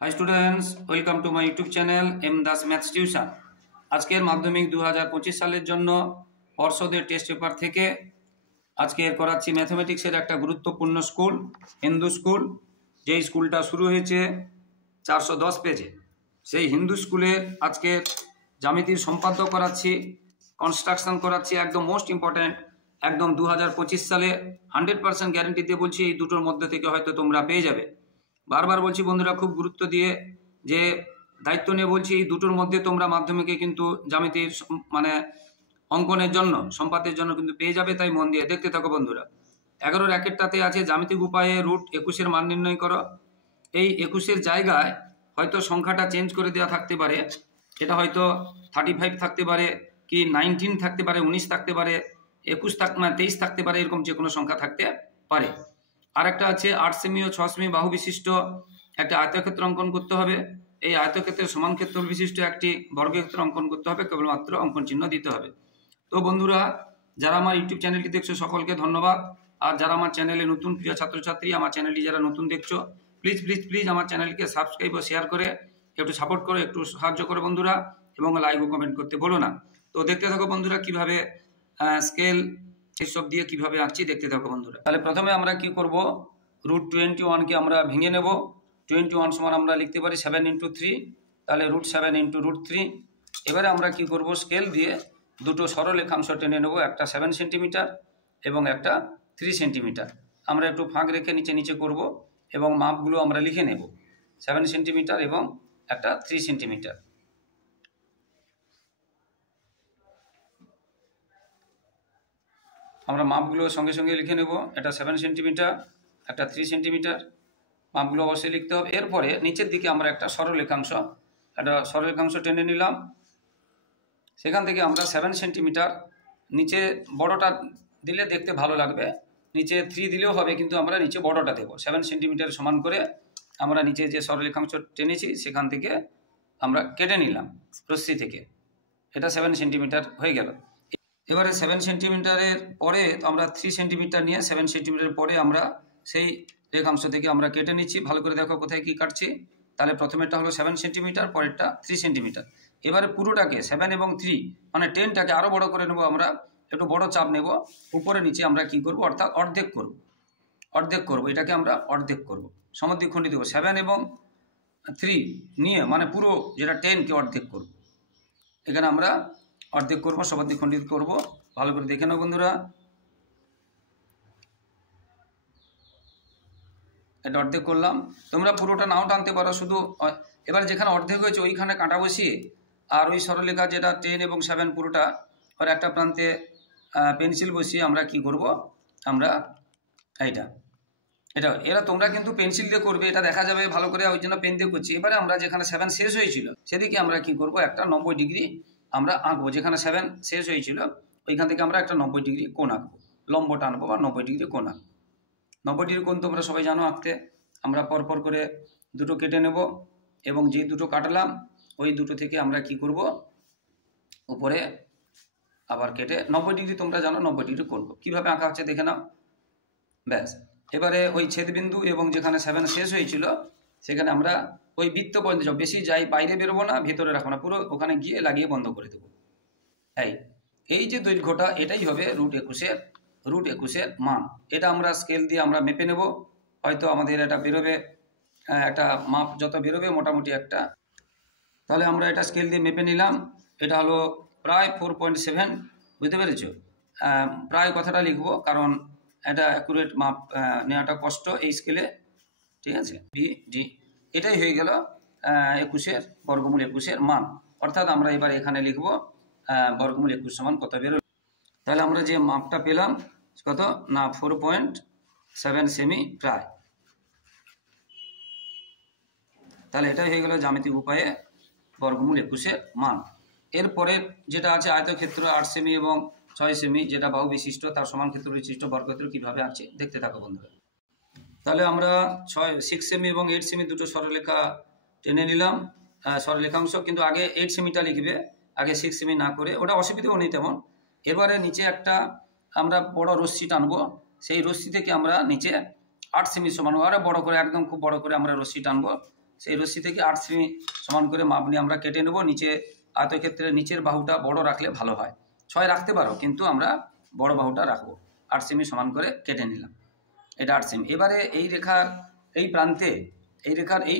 High students, welcome to my YouTube channel M Das maths tuition. আজকের মাধ্যমিক 2025 সালের জন্য পর্ষদের টেস্ট পেপার থেকে আজকের করাচ্ছি ম্যাথমেটিক্সের একটা গুরুত্বপূর্ণ স্কুল, হিন্দু স্কুল। যেই স্কুলটা শুরু হয়েছে 410 পেজে, সেই হিন্দু স্কুলের আজকে জ্যামিতির সম্পাদ্য করাচ্ছি, কনস্ট্রাকশন করাচ্ছি। একদম মোস্ট ইম্পর্ট্যান্ট, একদম 2025 সালে 100% গ্যারেন্টি দিয়ে বলছি এই দুটোর মধ্যে থেকে হয়তো তোমরা পেয়ে যাবে। বারবার বলছি বন্ধুরা, খুব গুরুত্ব দিয়ে যে দায়িত্ব নিয়ে বলছি, এই দুটোর মধ্যে তোমরা মাধ্যমিকে কিন্তু জ্যামিতির মানে অঙ্কনের জন্য সম্পাদের জন্য কিন্তু পেয়ে যাবে, তাই মন দিয়ে দেখতে থাকো বন্ধুরা। 11 র্যাকেটটাতে আছে জ্যামিতিক উপায়ে রুট 21-এর মান নির্ণয় করো। এই 21-এর জায়গায় হয়তো সংখ্যাটা চেঞ্জ করে দেওয়া থাকতে পারে, এটা হয়তো 35 থাকতে পারে, কি 19 থাকতে পারে, 19 থাকতে পারে, 23 থাকতে পারে, এরকম যে কোনো সংখ্যা থাকতে পারে। আরেকটা আছে 8 সেমি ও 6 সেমি বাহু বিশিষ্ট একটা আয়তক্ষেত্র অঙ্কন করতে হবে। এই আয়তক্ষেত্রের সমান ক্ষেত্র বিশিষ্ট একটি বর্গক্ষেত্র অঙ্কন করতে হবে, কেবলমাত্র অঙ্কন চিহ্ন দিতে হবে। তো বন্ধুরা, যারা আমার ইউটিউব চ্যানেলটি দেখছো সকলকে ধন্যবাদ। আর যারা আমার চ্যানেলে নতুন প্রিয় ছাত্রছাত্রী, আমার চ্যানেলটি যারা নতুন দেখছো, প্লিজ প্লিজ প্লিজ আমার চ্যানেলকে সাবস্ক্রাইব ও শেয়ার করে একটু সাপোর্ট করো, একটু সাহায্য করো বন্ধুরা, এবং লাইক ও কমেন্ট করতে বলো না। তো দেখতে থাকো বন্ধুরা কিভাবে স্কেল এসব দিয়ে কিভাবে আঁকছি, দেখতে থাকো বন্ধুরা। তাহলে প্রথমে আমরা কি করব, রুট 21-কে আমরা ভেঙে নেব। 21 সমান আমরা লিখতে পারি 7 × 3, তাহলে রুট 7 × √3। এবারে আমরা কি করব, স্কেল দিয়ে দুটো সরলরেখাংশ টেনে নেব, একটা 7 সেন্টিমিটার এবং একটা 3 সেন্টিমিটার। আমরা একটু ফাঁক রেখে নিচে নিচে করব এবং মাপগুলো আমরা লিখে নেব, 7 সেন্টিমিটার এবং একটা 3 সেন্টিমিটার। আমরা মাপগুলো সঙ্গে সঙ্গে লিখে নেব, এটা 7 সেন্টিমিটার, একটা 3 সেন্টিমিটার, মাপগুলো অবশ্যই লিখতে হবে। এরপরে নিচের দিকে আমরা একটা সরলরেখাংশ টেনে নিলাম। সেখান থেকে আমরা 7 সেন্টিমিটার, নিচে বড়টা দিলে দেখতে ভালো লাগবে, নিচে 3 দিলেও হবে, কিন্তু আমরা নিচে বড়টা দেবো। 7 সেন্টিমিটার সমান করে আমরা নিচে যে সরলরেখাংশ টেনেছি সেখান থেকে আমরা কেটে নিলাম রশ্মি থেকে, এটা 7 সেন্টিমিটার হয়ে গেল। এবারে 7 সেন্টিমিটারের পরে আমরা 3 সেন্টিমিটার নিয়ে 7 সেন্টিমিটার পরে আমরা সেই রেখাংশ থেকে আমরা কেটে নিচ্ছি। ভালো করে দেখো কোথায় কি কাটছি। তাহলে প্রথমেরটা হলো 7 সেন্টিমিটার, পরেরটা 3 সেন্টিমিটার। এবারে পুরোটাকে 7 এবং 3 মানে 10টাকে আরও বড় করে নেব, আমরা একটু বড় চাপ নেব, উপরে নিচে আমরা কি করব, অর্থাৎ অর্ধেক করব, এটাকে আমরা অর্ধেক করব, সমদ্বিখণ্ডী দেবো। 7 এবং 3 নিয়ে মানে পুরো যেটা 10কে অর্ধেক করব, এখানে আমরা অর্ধেক করবো, সমদ্বিখণ্ডিত করব। ভালো করে দেখে নাও বন্ধুরা, এটা অর্ধেক করলাম। তোমরা পুরোটা নাও টানতে পারো, শুধু এবার যেখানে অর্ধেক হয়েছে ওইখানে কাঁটা বসিয়ে, আর ওই সরলরেখা যেটা 10 এবং 7 পুরোটা, আর একটা প্রান্তে পেন্সিল বসিয়ে আমরা কি করব, আমরা এটা এরা তোমরা কিন্তু পেন্সিল দিয়ে করবে, এটা দেখা যাবে ভালো করে, ওই জন্য পেন দিয়ে করছি। এবারে আমরা যেখানে 7 শেষ হয়েছিল সেদিকে আমরা কি করব, একটা 90 ডিগ্রি আমরা আঁকবো। যেখানে 7 শেষ হয়েছিল ওইখান থেকে আমরা একটা 90 ডিগ্রি কোণ আঁকবো, লম্ব টানবো বা 90 ডিগ্রি কোণ আঁকবো। 90 ডিগ্রি কোণ তোমরা সবাই জানো আঁকতে। আমরা পরপর করে দুটো কেটে নেব এবং যে দুটো কাটলাম ওই দুটো থেকে আমরা কি করব, উপরে আবার কেটে 90 ডিগ্রি, তোমরা জানো 90 ডিগ্রি করবো। কীভাবে আঁকা হচ্ছে দেখে নাও, ব্যাস। এবারে ওই ছেদবিন্দু এবং যেখানে 7 শেষ হয়েছিল সেখানে আমরা ওই বৃত্ত পর্যন্ত যাও, বেশি যাই বাইরে বেরোবো না, ভেতরে রাখবো না, পুরো ওখানে গিয়ে লাগিয়ে বন্ধ করে দেবো। এই যে দৈর্ঘ্যটা, এটাই হবে রুট 21-এর মান। এটা আমরা স্কেল দিয়ে আমরা মেপে নেব, হয়তো আমাদের এটা বেরোবে, একটা মাপ যত বেরোবে মোটামুটি একটা। তাহলে আমরা এটা স্কেল দিয়ে মেপে নিলাম, এটা হলো প্রায় 4.7, বুঝতে পেরেছো? প্রায় কথাটা লিখবো কারণ এটা অ্যাকুরেট মাপ নেওয়াটা কষ্ট এই স্কেলে, ঠিক আছে। ডি এটাই হয়ে গেল 21-এর মান। অর্থাৎ আমরা এবার এখানে লিখবো বর্গমূল 21 সমান কত বেরোবে। তাহলে আমরা যে মাপটা পেলাম কত না, 4.7 সেমি প্রায়। তাহলে এটাই হয়ে গেল জ্যামিতিক উপায়ে বর্গমূল 21-এর মান। এরপরে যেটা আছে আয়তক্ষেত্র 8 সেমি এবং 6 সেমি, যেটা বাহু বিশিষ্ট, তার সমান ক্ষেত্র বিশিষ্ট বর্গক্ষেত্র কীভাবে আছে দেখতে থাকো বন্ধুরা। তাহলে আমরা 6 সেমি এবং 8 সেমি দুটো সরলরেখা টেনে নিলাম, সরলরেখাংশ, কিন্তু আগে 8 সেমিটা লিখবে, আগে 6 সেমি না করে, ওটা অসুবিধাও নেই তেমন। এবারে নিচে একটা আমরা বড় রশ্মি টানবো, সেই রশ্মি থেকে আমরা নিচে 8 সেমি সমান আরও বড় করে, একদম খুব বড় করে আমরা রশ্মি টানবো, সেই রশ্মি থেকে 8 সেমি সমান করে মাপ নিয়ে আমরা কেটে নেব। নিচে আয়তক্ষেত্রের নিচের বাহুটা বড় রাখলে ভালো হয়, 6 রাখতে পারো, কিন্তু আমরা বড় বাহুটা রাখবো। 8 সেমি সমান করে কেটে নিলাম, এটা 8 সেমি। এবারে এই রেখার এই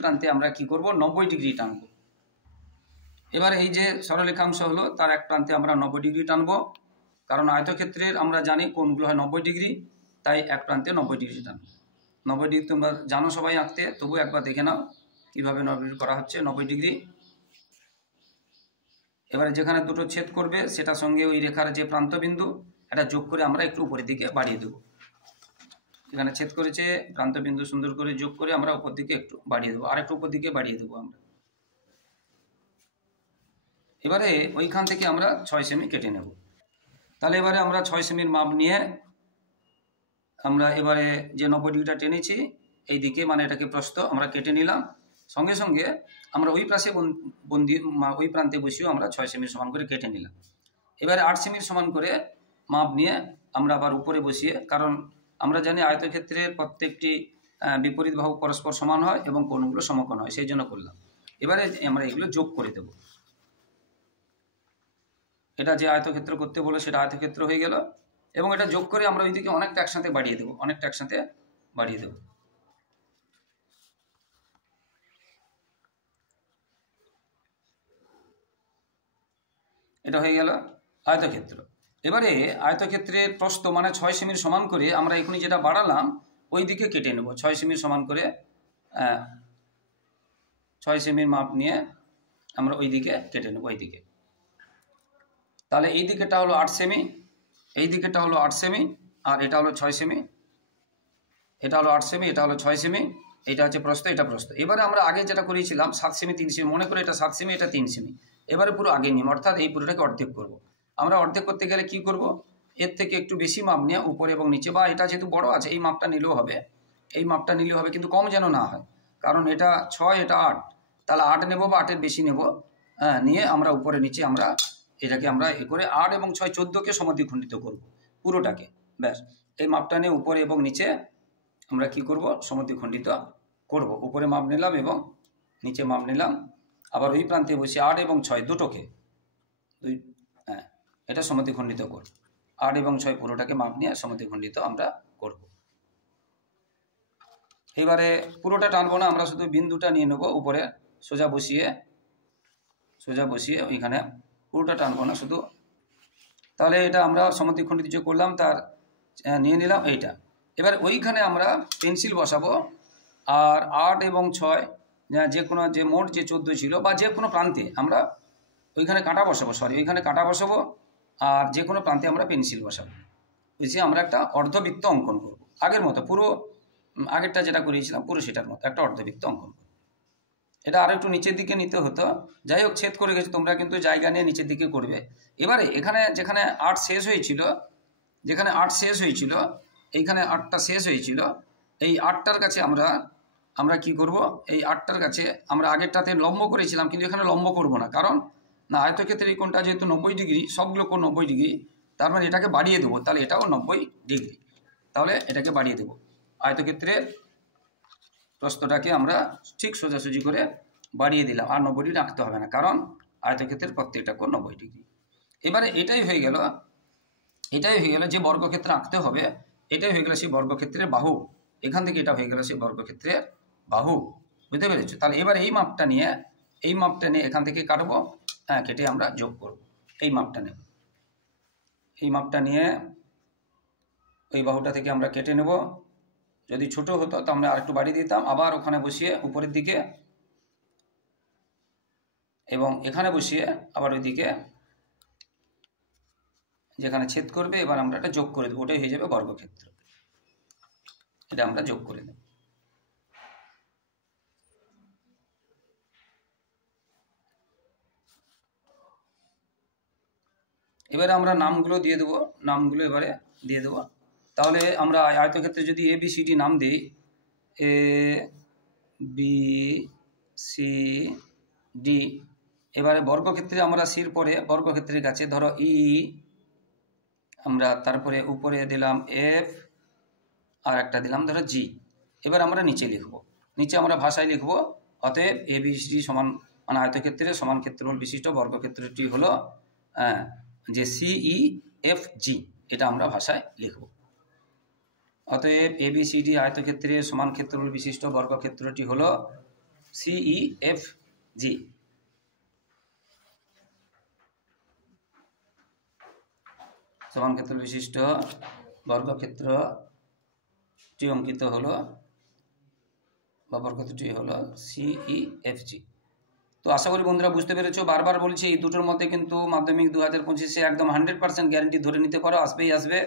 প্রান্তে আমরা কি করব, 90 ডিগ্রি টানবো। এবার এই যে সরলরেখাংশ হলো, তার এক প্রান্তে আমরা 90 ডিগ্রি টানবো, কারণ আয়তক্ষেত্রের আমরা জানি কোণগুলো হয় 90 ডিগ্রি, তাই এক প্রান্তে 90 ডিগ্রি টানবো। 90 ডিগ্রি তোমরা জানো সবাই আঁকতে, তবু একবার দেখে নাও কীভাবে 90 ডিগ্রি করা হচ্ছে। 90 ডিগ্রি। এবারে যেখানে দুটো ছেদ করবে সেটার সঙ্গে ওই রেখার যে প্রান্তবিন্দু, এটা যোগ করে আমরা একটু উপরের দিকে বাড়িয়ে দেবো। যেখানে ছেদ করেছে প্রান্তবিন্দু সুন্দর করে যোগ করে আমরা উপর দিকে একটু বাড়িয়ে দেবো, আর একটু উপর দিকে বাড়িয়ে দেবো আমরা। এবারে ওইখান থেকে আমরা 6 সেমি কেটে নেব। তাহলে এবারে আমরা 6 সেমির মাপ নিয়ে আমরা এবারে যে 90 ডিগ্রিটা টেনেছি এই দিকে, মানে এটাকে প্রস্থ আমরা কেটে নিলাম। সঙ্গে সঙ্গে আমরা ওই পাশে ওই প্রান্তে বসিয়েও আমরা 6 সেমির সমান করে কেটে নিলাম। এবারে 8 সেমির সমান করে মাপ নিয়ে আমরা আবার উপরে বসিয়ে, কারণ আমরা জানি আয়তক্ষেত্রের প্রত্যেকটি বিপরীত বাহু পরস্পর সমান হয় এবং কোণগুলো সমকোণ হয়, সেই জন্য করলাম। এবারে আমরা এগুলো যোগ করে দেব। এটা যে আয়তক্ষেত্র করতে বলে সেটা আয়তক্ষেত্র হয়ে গেল, এবং এটা যোগ করে আমরা ওইদিকে অনেকটা একসাথে বাড়িয়ে দেব, এটা হয়ে গেল আয়তক্ষেত্র। এবারে আয়তক্ষেত্রের প্রস্থ মানে 6 সেমির সমান করে আমরা এখনই যেটা বাড়ালাম ওই দিকে কেটে নেব। 6 সেমির সমান করে 6 সেমির মাপ নিয়ে আমরা ওই দিকে কেটে নেব, ওই দিকে। তাহলে এই দিকেটা হলো 8 সেমি, এই দিকেটা হলো 8 সেমি, আর এটা হলো 6 সেমি। এটা হলো 8 সেমি, এটা হলো 6 সেমি, এটা হচ্ছে প্রস্থ, এটা প্রস্থ। এবারে আমরা আগে যেটা করেছিলাম 7 সেমি 3 সেমি, মনে করে এটা 7 সেমি, এটা 3 সেমি। এবারে পুরো আগে নিয়ম, অর্থাৎ এই পুরোটাকে অর্ধেক করব। আমরা অর্ধেক করতে গেলে কি করব, এর থেকে একটু বেশি মাপ নিয়ে উপরে এবং নিচে, বা এটা যেহেতু বড় আছে এই মাপটা নিলেও হবে, কিন্তু কম যেন না হয়, কারণ এটা 6 এটা 8, তাহলে 8 নেব বা 8-এর বেশি নেব, নিয়ে আমরা উপরে নিচে আমরা এটাকে আমরা এ করে 8 এবং 6 14কে সমদ্বিখণ্ডিত করব পুরোটাকে। ব্যাস, এই মাপটা নিয়ে উপরে এবং নিচে আমরা কি করব, সমদ্বিখণ্ডিত করব। উপরে মাপ নিলাম এবং নিচে মাপ নিলাম, আবার ওই প্রান্তে বসে 8 এবং 6 দুটোকে এটা সমদ্বিখণ্ডিত করব। 8 এবং 6 পুরোটাকে মাপ নিয়ে সমদ্বিখণ্ডিত আমরা করব। এবারে পুরোটা টানবো না, আমরা শুধু বিন্দুটা নিয়ে নেব উপরে, সোজা বসিয়ে ওইখানে পুরোটা টানবো না শুধু। তাহলে এটা আমরা সমদ্বিখণ্ডিত যে করলাম তার নিয়ে নিলাম এইটা। এবার ওইখানে আমরা পেন্সিল বসাবো, আর 8 এবং 6 যে কোনো যে মোট যে 14 ছিল বা যে কোনো প্রান্তে আমরা ওইখানে কাঁটা বসাবো, আর যে কোনো প্রান্তে আমরা পেন্সিল বসাবো। বুঝছি, আমরা একটা অর্ধবৃত্ত অঙ্কন করব আগের মতো, পুরো আগেরটা যেটা করিয়েছিলাম পুরো সেটার মতো একটা অর্ধবৃত্ত অঙ্কন করব। এটা আরও একটু নিচের দিকে নিতে হতো, যাই হোক ছেদ করে গেছে, তোমরা কিন্তু জায়গা নিয়ে নিচের দিকে করবে। এবারে এখানে যেখানে 8 শেষ হয়েছিল, এইখানে 8টা শেষ হয়েছিল, এই 8টার কাছে আমরা কি করব, এই 8টার কাছে আমরা আগেরটাতে লম্ব করেছিলাম, কিন্তু এখানে লম্ব করব না, কারণ না আয়তক্ষেত্রের এই কোণটা যেহেতু 90 ডিগ্রি, সবগুলো কোণ 90 ডিগ্রি, তার মানে এটাকে বাড়িয়ে দেবো, তাহলে এটাও 90 ডিগ্রি, তাহলে এটাকে বাড়িয়ে দেবো। আয়তক্ষেত্রের প্রস্থটাকে আমরা ঠিক সোজাসুজি করে বাড়িয়ে দিলাম, আর 90 ডিগ্রি রাখতে হবে না, কারণ আয়তক্ষেত্রের প্রত্যেকটা কোণ 90 ডিগ্রি। এবারে এটাই হয়ে গেল যে বর্গক্ষেত্র আঁকতে হবে, এটাই হয়ে গেল সেই বর্গক্ষেত্রের বাহু। এখান থেকে এটা হয়ে গেল সেই বর্গক্ষেত্রের বাহু, বুঝতে পেরেছো? তাহলে এবার এই মাপটা নিয়ে এখান থেকে কাটবো, কেটে আমরা যোগ করব। এই মাপটা নিয়ে ওই বাহুটা থেকে আমরা কেটে নেব। যদি ছোট হতো তো আমরা আরেকটু বাড়িয়ে দিতাম, আবার ওখানে বসিয়ে উপরের দিকে এবং এখানে বসিয়ে আবার ওইদিকে যেখানে ছেদ করবে, এবার আমরা এটা যোগ করে দেবো, ওটাই হয়ে যাবে বর্গক্ষেত্র। এটা আমরা যোগ করে দেব। এবারে আমরা নামগুলো দিয়ে দেবো, এবারে দিয়ে দেবো। তাহলে আমরা আয়তক্ষেত্রে যদি ABCD নাম দিই, ABCD, এবারে বর্গক্ষেত্রে আমরা সির পরে বর্গক্ষেত্রের কাছে ধরো E, আমরা তারপরে উপরে দিলাম F, আর একটা দিলাম ধরো G। এবার আমরা নিচে লিখব, নিচে আমরা ভাষায় লিখব অতএব এবিসিডি সমান মানে আয়তক্ষেত্রের সমান ক্ষেত্রফল বিশিষ্ট বর্গক্ষেত্রটি হলো যে CEFG, এটা আমরা ভাষায় লিখব। অতএব এবিসিডি আয়তক্ষেত্রের সমান ক্ষেত্রফল বিশিষ্ট বর্গক্ষেত্রটি হলো CEFG। সমান ক্ষেত্রফল বিশিষ্ট বর্গক্ষেত্রটি অঙ্কিত হলো বা বর্গক্ষেত্রটি হলো CEFG। তো আশা করি বন্ধুরা বুঝতে পেরেছো। বারবার বলছি এই দুটোর মধ্যে কিন্তু মাধ্যমিক 2025-এ একদম 100% গ্যারেন্টি ধরে নিতে পারো, আসবেই আসবে।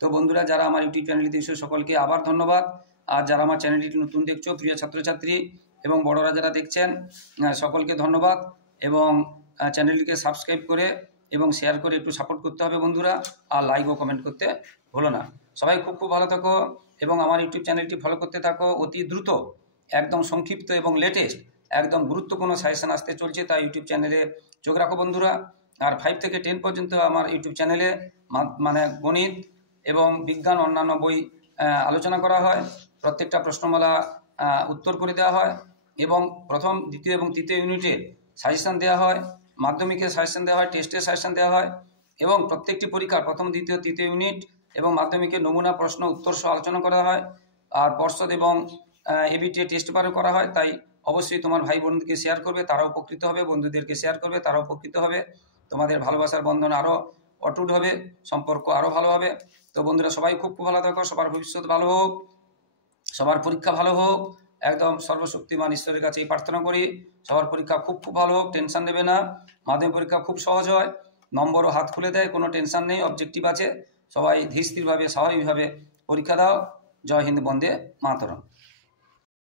তো বন্ধুরা যারা আমার ইউটিউব চ্যানেলটি দেখছো সকলকে আবার ধন্যবাদ। আর যারা আমার চ্যানেলটি নতুন দেখছো, প্রিয় ছাত্রছাত্রী এবং বড়রা যারা দেখছেন সকলকে ধন্যবাদ। এবং চ্যানেলটিকে সাবস্ক্রাইব করে এবং শেয়ার করে একটু সাপোর্ট করতে হবে বন্ধুরা। আর লাইক ও কমেন্ট করতে ভুলো না। সবাই খুব খুব ভালো থাকো এবং আমার ইউটিউব চ্যানেলটি ফলো করতে থাকো। অতি দ্রুত একদম সংক্ষিপ্ত এবং লেটেস্ট একদম গুরুত্বপূর্ণ সাজেশন আসতে চলছে, তাই ইউটিউব চ্যানেলে চোখ রাখো বন্ধুরা। আর 5 থেকে 10 পর্যন্ত আমার ইউটিউব চ্যানেলে মানে গণিত এবং বিজ্ঞান অন্যান্য বই আলোচনা করা হয়। প্রত্যেকটা প্রশ্নমালা উত্তর করে দেওয়া হয় এবং প্রথম, দ্বিতীয় এবং তৃতীয় ইউনিটে সাজেশন দেওয়া হয়, মাধ্যমিকের সাজেশন দেওয়া হয়, টেস্টের সাজেশন দেওয়া হয় এবং প্রত্যেকটি পরীক্ষার প্রথম, দ্বিতীয়, তৃতীয় ইউনিট এবং মাধ্যমিকের নমুনা প্রশ্ন উত্তর সহ আলোচনা করা হয়। আর পর্ষদ এবং এবিটি টেস্ট পেপারও করা হয়। তাই অবশ্যই তোমার ভাই বোনদেরকে শেয়ার করবে, তারা উপকৃত হবে। বন্ধুদেরকে শেয়ার করবে, তারা উপকৃত হবে। তোমাদের ভালোবাসার বন্ধন আরও অটুট হবে, সম্পর্ক আরও ভালো হবে। তো বন্ধুরা সবাই খুব খুব ভালো থাকো, সবার ভবিষ্যৎ ভালো হোক, সবার পরীক্ষা ভালো হোক। একদম সর্বশক্তিমান ঈশ্বরের কাছে এই প্রার্থনা করি, সবার পরীক্ষা খুব খুব ভালো হোক, টেনশন নেবে না। মাধ্যমিক পরীক্ষা খুব সহজ হয়, নম্বরও হাত খুলে দেয়, কোনো টেনশন নেই, অবজেক্টিভ আছে। সবাই ধীর স্থিরভাবে স্বাভাবিকভাবে পরীক্ষা দাও। জয় হিন্দ, বন্দে মাতরম।